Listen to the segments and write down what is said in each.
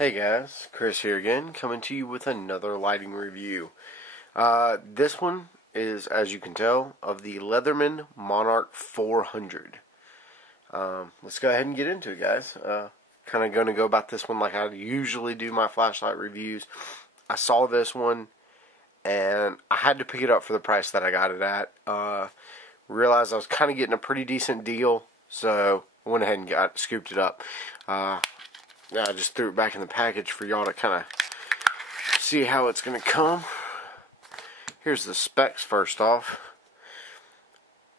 Hey guys, Chris here again, coming to you with another lighting review. This one is, as you can tell, of the Leatherman Monarch 400. Let's go ahead and get into it, guys. Kind of going to go about this one like I usually do my flashlight reviews. I saw this one, and I had to pick it up for the price that I got it at. Realized I was kind of getting a pretty decent deal, so I went ahead and scooped it up. I just threw it back in the package for y'all to kind of see how it's going to come. Here's the specs first off.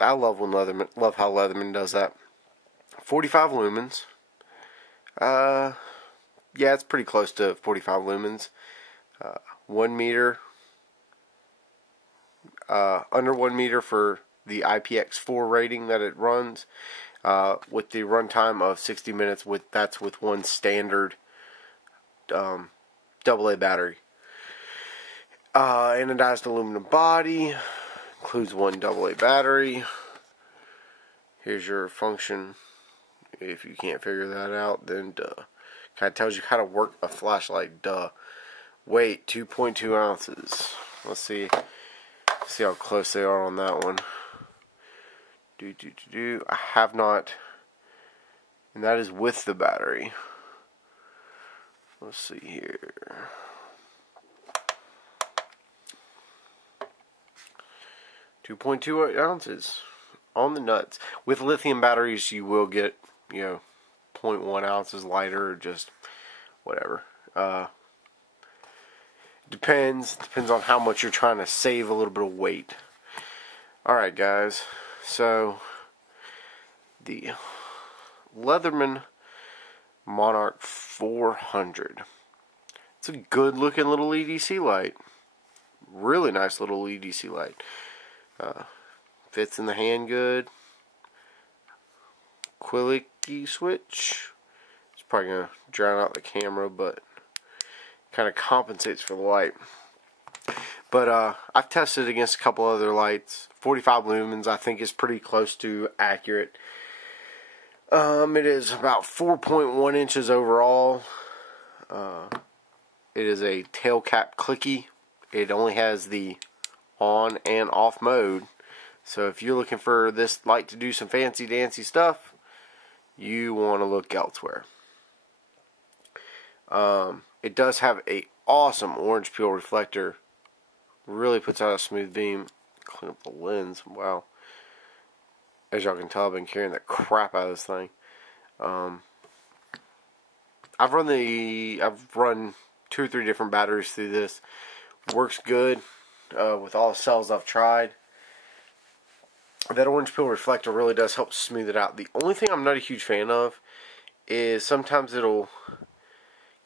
I love how Leatherman does that. 45 lumens. Yeah, it's pretty close to 45 lumens. 1 meter. Under 1 meter for the IPX4 rating that it runs. With the runtime of 60 minutes, that's with one standard AA battery. Anodized aluminum body, includes one AA battery. Here's your function. If you can't figure that out, then duh. Kind of tells you how to work a flashlight. Duh. Weight 2.2 ounces. Let's see how close they are on that one. I have not, and that is with the battery. Let's see here. .2 ounces on the nuts. With lithium batteries, you will get, 0.1 ounces lighter, or just whatever. Depends on how much you're trying to save a little bit of weight. Alright guys, so the Leatherman Monarch 400. It's a good looking little EDC light. Really nice little EDC light. Fits in the hand good. Quillicky switch. It's probably going to drown out the camera, but kind of compensates for the light. But I've tested against a couple other lights. 45 lumens I think is pretty close to accurate. It is about 4.1 inches overall. It is a tail cap clicky. It only has the on and off mode. So if you're looking for this light to do some fancy dancy stuff, you want to look elsewhere. It does have a awesome orange peel reflector. Really puts out a smooth beam. Clean up the lens. Wow. As y'all can tell, I've been carrying the crap out of this thing. I've run 2 or 3 different batteries through this. Works good with all the cells I've tried. That orange peel reflector really does help smooth it out. The only thing I'm not a huge fan of is sometimes it'll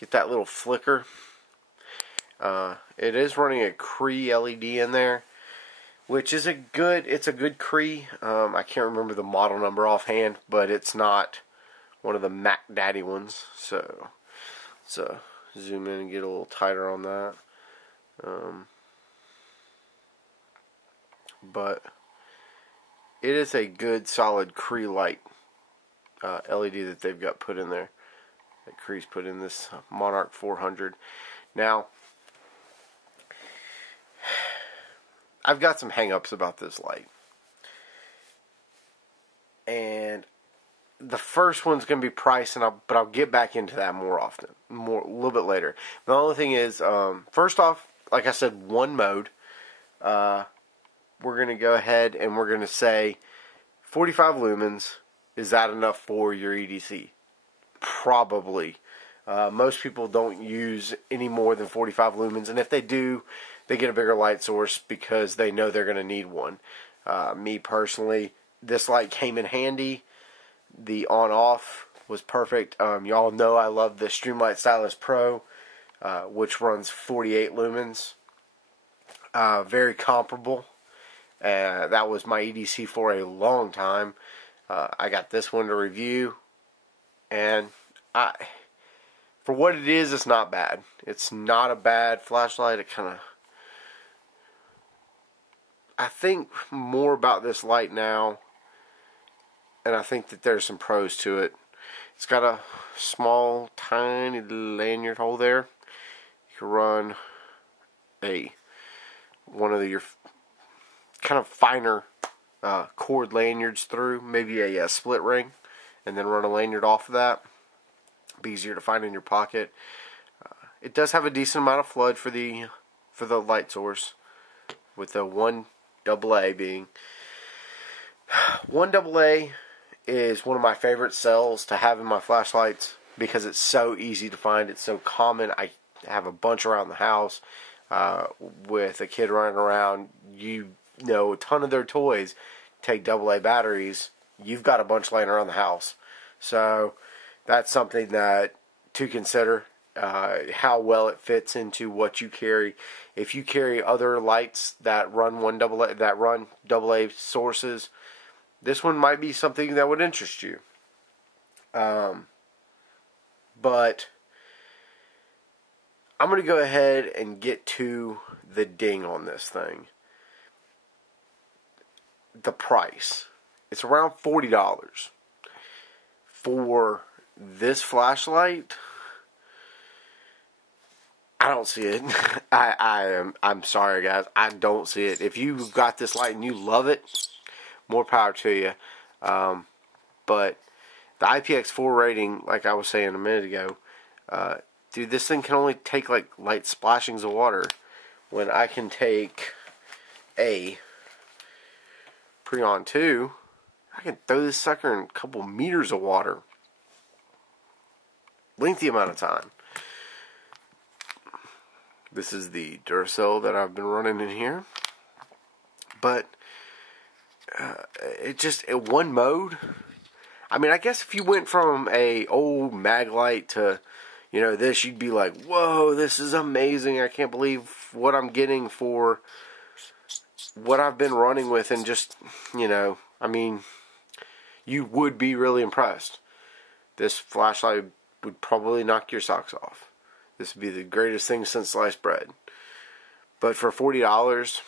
get that little flicker. It is running a Cree LED in there, which is a good Cree. I can't remember the model number offhand, but it's not one of the Mac Daddy ones. So zoom in and get a little tighter on that. But it is a good solid Cree light LED that they've got put in there. That Cree's put in this Monarch 400. Now, I've got some hang-ups about this light. And the first one's going to be price, but I'll get back into that a little bit later. The only thing is, first off, like I said, one mode. We're going to go ahead and we're going to say 45 lumens. Is that enough for your EDC? Probably. Most people don't use any more than 45 lumens, and if they do, they get a bigger light source because they know they're going to need one. Me personally, this light came in handy. The on-off was perfect. Y'all know I love the Streamlight Stylus Pro, which runs 48 lumens. Very comparable. That was my EDC for a long time. I got this one to review, and for what it is, it's not bad. It's not a bad flashlight. I think more about this light now, and I think that there's some pros to it. It's got a small, tiny lanyard hole there. You can run one of your kind of finer cord lanyards through, maybe a split ring, and then run a lanyard off of that. Be easier to find in your pocket. It does have a decent amount of flood for the light source, with the 1 AA being 1 AA is one of my favorite cells to have in my flashlights because it's so easy to find. It's so common. I have a bunch around the house with a kid running around. You know, a ton of their toys take AA batteries. You've got a bunch laying around the house. So that's something that to consider. How well it fits into what you carry. If you carry other lights that run AA sources, this one might be something that would interest you. But I'm going to go ahead and get to the ding on this thing. The price. It's around $40 for this flashlight. I don't see it. I'm sorry, guys. I don't see it. If you got this light and you love it, more power to you. But the IPX4 rating, like I was saying a minute ago, dude, this thing can only take like light splashings of water, when I can take a Preon 2. I can throw this sucker in a couple meters of water. Lengthy amount of time. This is the Duracell that I've been running in here. But it just, in one mode. I mean, I guess if you went from a old Maglite to, you know, this, you'd be like, whoa, this is amazing. I can't believe what I'm getting for what I've been running with. And just, you know, I mean, you would be really impressed. This flashlight would probably knock your socks off. This would be the greatest thing since sliced bread. But for $40,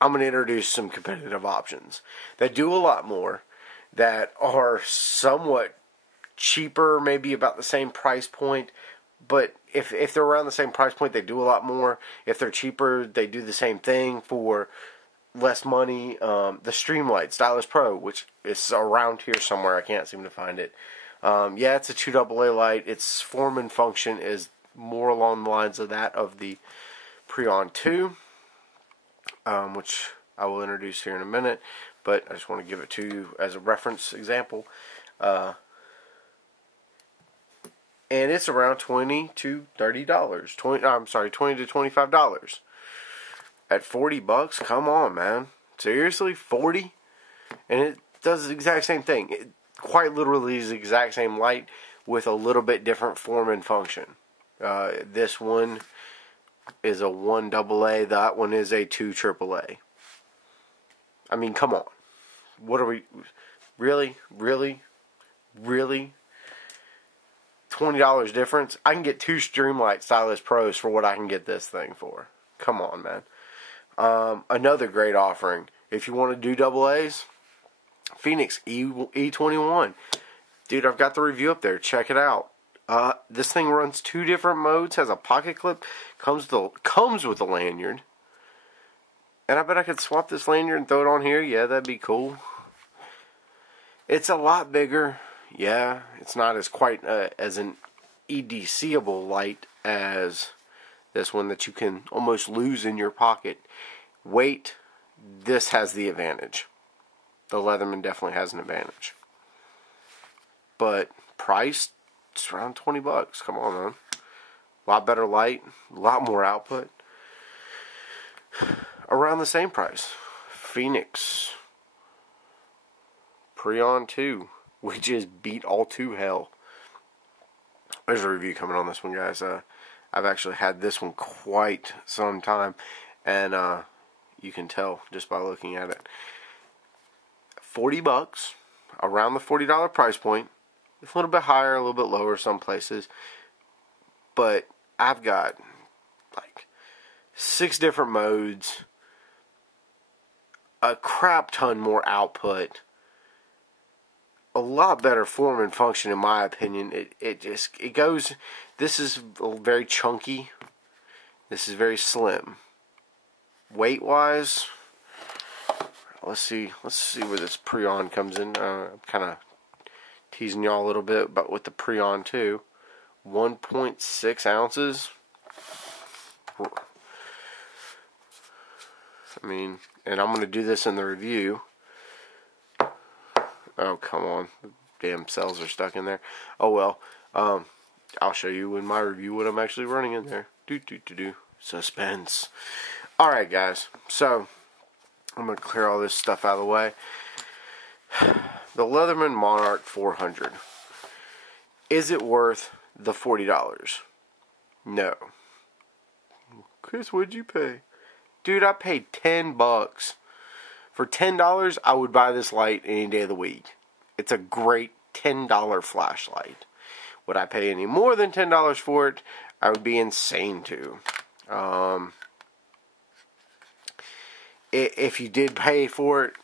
I'm going to introduce some competitive options that do a lot more, that are somewhat cheaper, maybe about the same price point. But if they're around the same price point, they do a lot more. If they're cheaper, they do the same thing for less money. The Streamlight Stylus Pro, which is around here somewhere. I can't seem to find it. Yeah, it's a 2 AA light. Its form and function is more along the lines of that of the Preon 2, which I will introduce here in a minute, but I just want to give it to you as a reference example. And it's around $20 to $30. $20 to $25. At $40, come on, man. Seriously, 40? And it does the exact same thing. It quite literally is the exact same light with a little bit different form and function. This one is a 1 AA. That one is a 2 AAA. I mean, come on. What are we... Really? Really? Really? $20 difference? I can get 2 Streamlight Stylus Pros for what I can get this thing for. Come on, man. Another great offering. If you want to do AA's, Phoenix E21. Dude, I've got the review up there. Check it out. This thing runs 2 different modes, has a pocket clip, comes with a lanyard. And I bet I could swap this lanyard and throw it on here. Yeah, that'd be cool. It's a lot bigger. Yeah, it's not as quite as an EDC-able light as this one that you can almost lose in your pocket. Weight, this has the advantage. The Leatherman definitely has an advantage. But price, it's around $20. Come on, man. A lot better light, a lot more output. Around the same price. Phoenix Preon 2, which is beat all to hell. There's a review coming on this one, guys. I've actually had this one quite some time, and you can tell just by looking at it. $40, around the $40 price point. It's a little bit higher, a little bit lower some places. But I've got like 6 different modes, a crap ton more output, a lot better form and function in my opinion. It goes. This is very chunky. This is very slim. Weight wise, let's see where this Prion comes in. I'm kind of teasing y'all a little bit, but with the Prion too, 1.6 ounces. I mean, and I'm going to do this in the review. Oh, come on. The damn cells are stuck in there. Oh, well. I'll show you in my review what I'm actually running in there. Suspense. Alright, guys. So, I'm going to clear all this stuff out of the way. The Leatherman Monarch 400. Is it worth the $40? No. Chris, what'd you pay? Dude, I paid $10. For $10, I would buy this light any day of the week. It's a great $10 flashlight. Would I pay any more than $10 for it? I would be insane to. If you did pay for it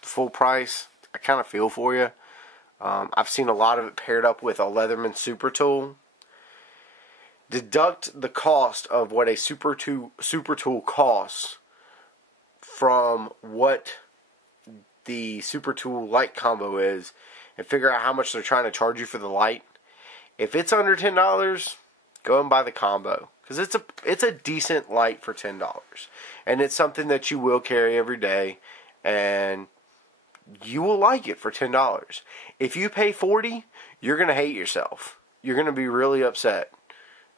full price, I kind of feel for you. I've seen a lot of it paired up with a Leatherman Super Tool. Deduct the cost of what a Super Tool costs from what the Super Tool light combo is, and figure out how much they're trying to charge you for the light. If it's under $10, go and buy the combo, because it's a decent light for $10, and it's something that you will carry every day, and you will like it for $10. If you pay $40, you're gonna hate yourself. You're gonna be really upset.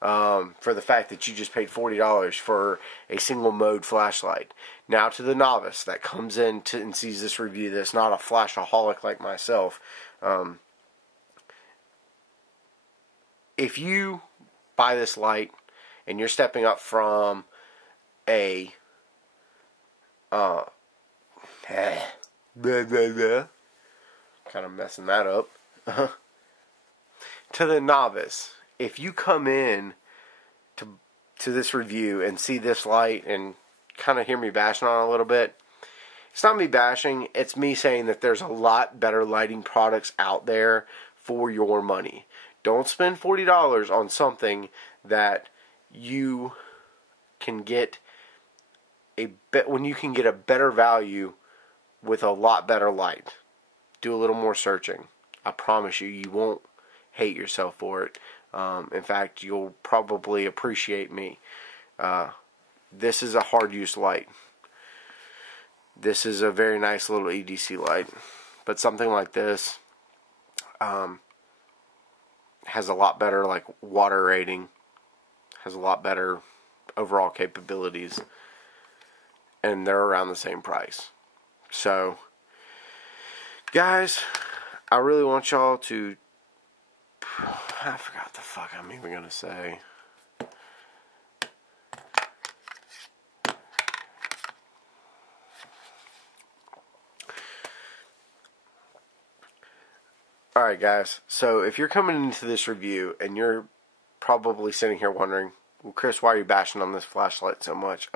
For the fact that you just paid $40 for a single mode flashlight. Now to the novice that comes in and sees this review that's not a flashaholic like myself. If you buy this light and you're stepping up from a kind of messing that up to the novice, if you come in to this review and see this light and kind of hear me bashing on it a little bit, it's not me bashing, it's me saying that there's a lot better lighting products out there for your money. Don't spend $40 on something that you can get when you can get a better value with a lot better light. Do a little more searching. I promise you, you won't hate yourself for it. In fact, you'll probably appreciate me. This is a hard use light. This is a very nice little EDC light. But something like this has a lot better like water rating, has a lot better overall capabilities, and they're around the same price. So, guys, I really want y'all to, I forgot what the fuck I'm even gonna say. Alright guys, so if you're coming into this review and you're probably sitting here wondering, well Chris, why are you bashing on this flashlight so much?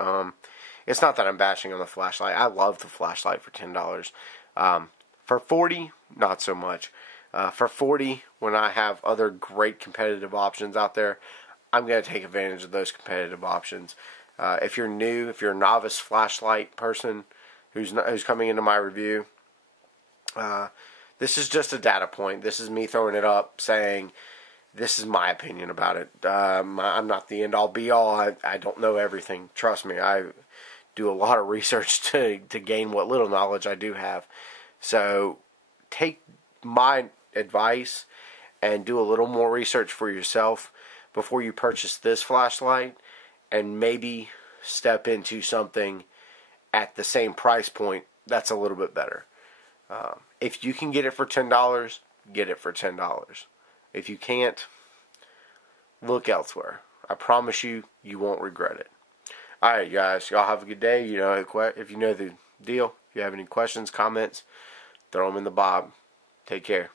It's not that I'm bashing on the flashlight. I love the flashlight for $10. For $40, not so much. For $40, when I have other great competitive options out there, I'm going to take advantage of those competitive options. If you're new, if you're a novice flashlight person who's coming into my review, this is just a data point. This is me throwing it up, saying this is my opinion about it. I'm not the end-all, be-all. I don't know everything. Trust me, I do a lot of research to gain what little knowledge I do have. So take my advice and do a little more research for yourself before you purchase this flashlight, and maybe step into something at the same price point that's a little bit better. If you can get it for $10, get it for $10. If you can't, look elsewhere. I promise you, you won't regret it. Alright guys, y'all have a good day. You know, if you know the deal, if you have any questions, comments, throw them in the bob. Take care.